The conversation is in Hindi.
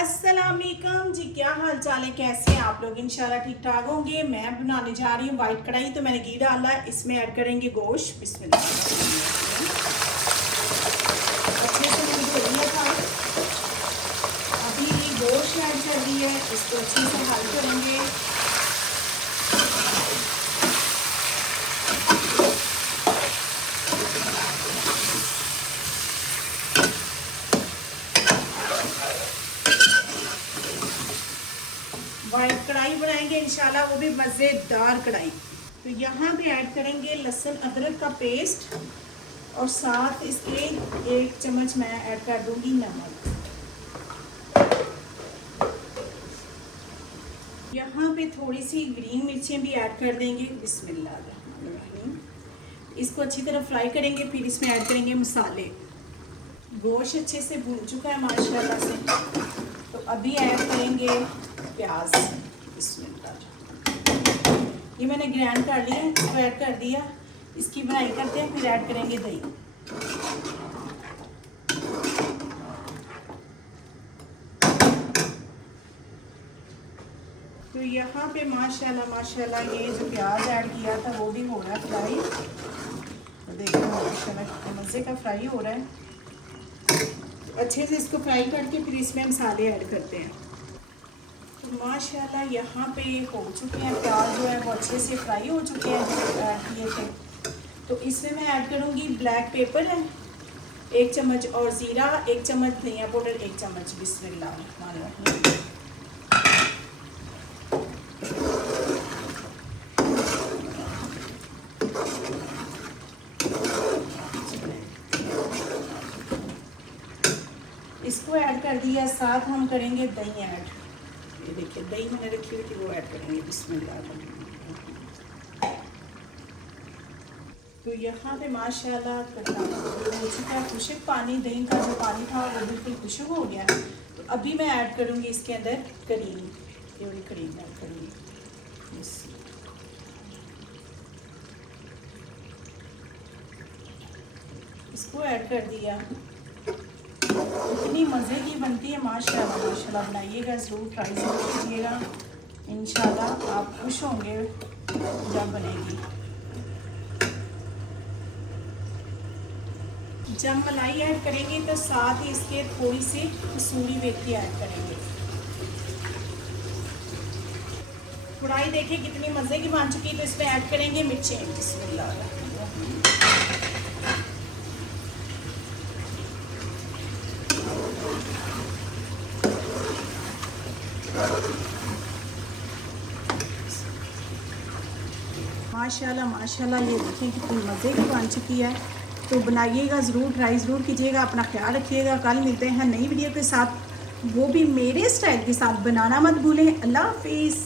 अस्सलाम वालेकुम जी, क्या हाल चाल है, कैसे हैं आप लोग। इंशाल्लाह ठीक ठाक होंगे। मैं बनाने जा रही हूँ वाइट कढ़ाई। तो मैंने घी डाला है, इसमें ऐड करेंगे गोश्त। बिस्मिल्लाह। अच्छे से मैंने धो लिया था, अभी गोश्त ऐड कर दी है, इसको अच्छे से हल करेंगे। वाइट कढ़ाई बनाएंगे इंशाल्लाह, वो भी मज़ेदार कढ़ाई। तो यहाँ पे ऐड करेंगे लहसुन अदरक का पेस्ट और साथ इसके 1 चम्मच मैं ऐड कर दूंगी नमक। यहाँ पे थोड़ी सी ग्रीन मिर्चें भी ऐड कर देंगे। बिस्मिल्लाह। इसको अच्छी तरह फ्राई करेंगे, फिर इसमें ऐड करेंगे मसाले। गोश्त अच्छे से भून चुका है माशाल्लाह से, तो अभी ऐड करेंगे प्याज। बिस्मिल्लाह। ये मैंने ग्राइंड कर लिया है, इसको ऐड कर दिया। इसकी बनाई करते हैं, फिर ऐड करेंगे दही। तो यहाँ पे माशाल्लाह ये जो प्याज ऐड किया था वो भी हो रहा है फ्राई। तो देखो माशाल्लाह मज़े का फ्राई हो रहा है। तो अच्छे से इसको फ्राई करके फिर इसमें मसाले ऐड करते हैं। तो माशाल्लाह यहाँ पे हो चुके हैं, प्याज जो है वो अच्छे से फ्राई हो चुके हैं जो ऐड किए थे। तो इसमें मैं ऐड करूँगी ब्लैक पेपर है 1 चम्मच, और ज़ीरा 1 चम्मच, धनिया पाउडर 1 चम्मच। बिस्मिल्लाह। इसको ऐड कर दिया, साथ हम करेंगे दही ऐड। ये देखिए दही मैंने रखी हुई थी, वो ऐड करेंगे। बिस्मिल्लाह। तो यहाँ पे माशाल्लाह हो चुका है खुशक पानी। दही का जो पानी था वो बिल्कुल खुशक हो गया है। तो अभी मैं ऐड करूँगी इसके अंदर करीम। ये वाली करीम ऐड करूँगी। इसको ऐड कर दिया। इतनी मज़े की बनती है माशाल्लाह। बनाइएगा ज़रूर, ट्राई ज़रूर कीजिएगा। इंशाल्लाह आप खुश होंगे जब बनेगी। जब मलाई ऐड करेंगे तो साथ ही इसके थोड़ी सी कसूरी मेथी ऐड करेंगे। कढ़ाई देखिए कितनी मज़े की बन चुकी है। तो इसमें ऐड करेंगे मिर्चें। बिस्मिल्लाह। माशाल्लाह ये देखिए कितनी मज़े की बन चुकी है। तो बनाइएगा ज़रूर, ट्राई ज़रूर कीजिएगा। अपना ख्याल रखिएगा। कल मिलते हैं नई वीडियो के साथ, वो भी मेरे स्टाइल के साथ। बनाना मत भूलें। अल्लाह हाफिज़।